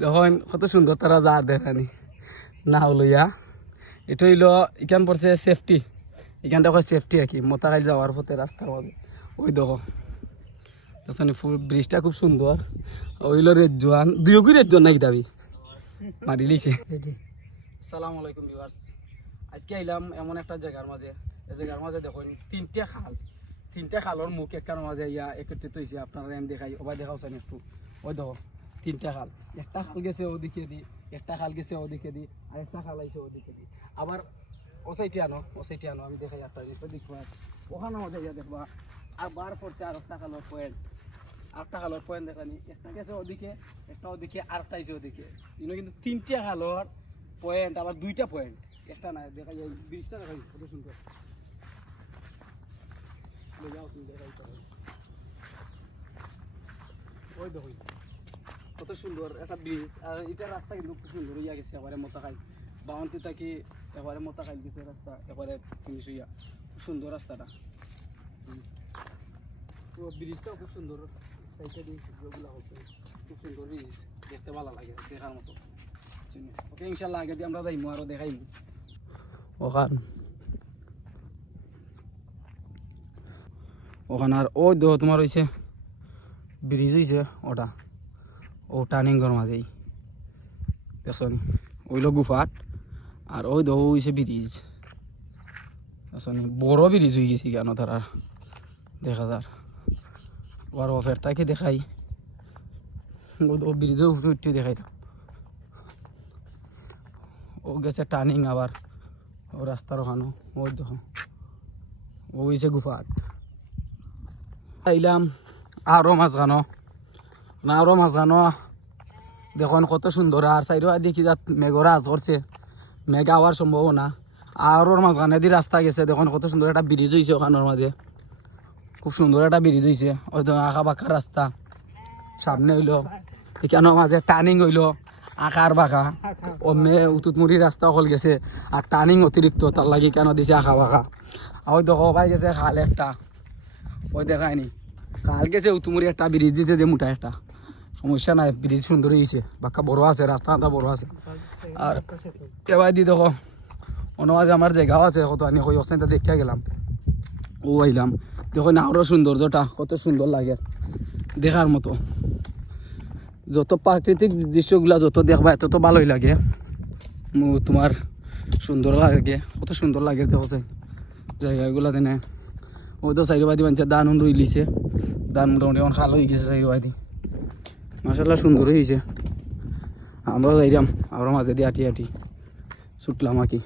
দেখুন কত সুন্দর তারা যা দেখানি নাও লইয়া এটা হইলো এখান পড়ছে সেফটি এখানটা হয় সেফটি আর কি মোতাকাইল যাওয়ার পথে রাস্তার মধ্যে ওই দেখো ফুল ব্রিজটা খুব সুন্দর ওইলো রেড জোয়ান দুইগুই রেড জোয়ান নাকি দাবি মারি লিছে। আসসালামু আলাইকুম ভিউয়ার্স, আজকে আইলাম এমন একটা জায়গার মাঝে এই জায়গার মাঝে দেখুন তিনটা খালর মুখ একটার মাঝে ইয়া একত্রিত হয়েছে। আপনারা আমি দেখাই ওবা দেখাওছেন একটু ওই দেখো তিনটা খাল, একটা খাল গেছে ওদিকে দি, একটা খাল গেছে ওদিকে দি, আর একটা খাল আইছে ওদিকে দি, আবার ও সাইডে আনো আমি দেখাই একটা জিনিস দেখবো ওখানে মধ্যে ইয়া দেখবা আবার পড়ছে আর একটা খালর পয়েন্ট দেখানি একটা গেছে ওদিকে একটা ওদিকে আরেকটা আইছে ওদিকে কিন্তু তিনটা খালর পয়েন্ট আবার দুইটা পয়েন্ট একটা নাই দেখা যায় ব্রিজটা দেখাই কত সুন্দর ওই দেখুন কত সুন্দর একটা ব্রিজ। আর এটা রাস্তা কিন্তু খুব সুন্দর হইয়া গেছে এবারে মোতাকাই বাউন্টি থাকি এবারে মোতাকাই গেছে রাস্তা এবারে ফিনিশ হইয়া খুব সুন্দর রাস্তাটা। তো ব্রিজটাও খুব সুন্দর সাইডে দিয়ে যেগুলো হচ্ছে খুব সুন্দর ব্রিজ, দেখতে ভালো লাগে দেখার মতো। ওকে ইনশাল্লাহ আগে দিয়ে আমরা যাইমু আরও দেখাইমু ওখান আর ওই দেখো তোমার হয়েছে ব্রিজ হয়েছে ওটা ও টার্নিংয়ের মাঝেই পেছন ওইলো গুফাট আর ওই দেখো হয়েছে ব্রিজ পেছন বড় ব্রিজ হয়ে গেছে কেন তারা দেখা যার আর অফের তাকে দেখাই ও ব্রিজের উপরে উঠতে দেখাই ও গেছে টার্নিং আবার ও রাস্তার ওখানো ওই দেখো ও হয়েছে গুফাট। আইলাম আরও মাঝখানো দেখুন কত সুন্দর আর সাইডও দেখি যাত মেঘরা আজ করছে মেঘ আওয়ার সম্ভাবনা আর ওর মাঝখানে দিয়ে রাস্তা গেছে দেখুন কত সুন্দর একটা ব্রিজ হয়েছে ওখানোর মাঝে খুব সুন্দর একটা ব্রিজ হয়েছে ওই তো আঁকা বাঁকা রাস্তা সামনে হইলো কেন মাঝে টার্নিং হইলো আঁকার বাঁকা ও মেয়ে উতুতমুড়ি রাস্তা হল গেছে আর টার্নিং অতিরিক্ত তার লাগি কেন দিছে আঁকা বাঁকা। ওই দেখো পাই গেছে খাল একটা ওই দেখায়নি খাল গেছে উতুমুড়ি একটা ব্রিজ দিছে যে মোটা একটা সমস্যা নাই ব্রিজ সুন্দর হয়েছে বাক্কা বড় আছে রাস্তাটা বড় আছে। আর এবার দি দেখো অন্য মাঝে আমার জায়গাও আছে কত আনি ওই অবস্থানটা দেখতে গেলাম ও আইলাম দেখো না আরও সৌন্দর্যটা কত সুন্দর লাগে দেখার মতো। যত প্রাকৃতিক দৃশ্যগুলা যত দেখবা এত তো ভালোই লাগে তোমার সুন্দর লাগে কত সুন্দর লাগে দেখো জায়গাগুলা দেনে ওই তো চাইরবাদি বানছে দান রুই লিছে দান মোটামুটি এখন খাল হয়ে গেছে চাইরবাদি মাশাআল্লাহ সুন্দর হয়েছে। আমরা যাইলাম আমরা মাঝে দিয়ে আটি ছুটলাম আর কি।